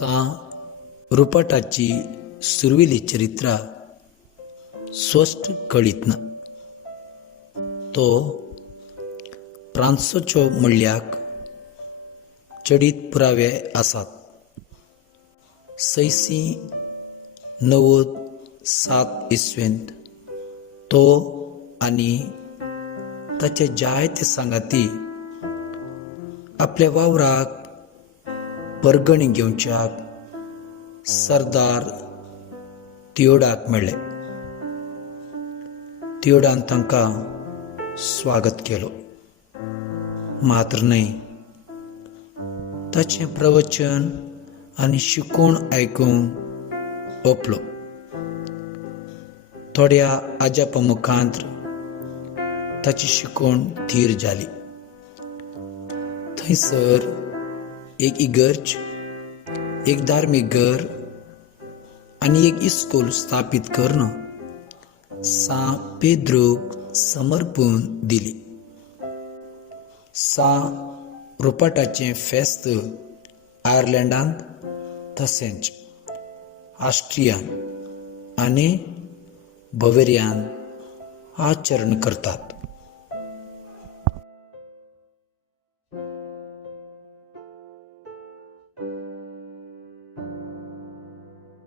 सा रुपाटाची सुरविली चरित्रा स्पष्ट कळीत ना. तो फ्रांसोच्यो म्हणल्याक चडीत पुरावे आसात. 697 इसवेंत तो आनी ताचे जायते सांगाती आपल्या वावराक परगणी घेवच्याक सरदार तियोडाक मेळ्ळे. तियोडान तांकां स्वागत केलो, मात्र न्हय ताचें प्रवचन आनी शिकोवण आयकूंक ओपलो. थोड्या आजापा मुखांत ताची शिकोवण थीर जाली. थंयसर एक इगर्ज, एक धार्मीक घर आनी एक इस्कॉल स्थापीत करून सा पेद्रोक समर्पून दिली. सा रुपाटाचें फेस्त आयर्लंडांत तशेंच ऑस्ट्रियान आनी बवेरियान आचरण करतात.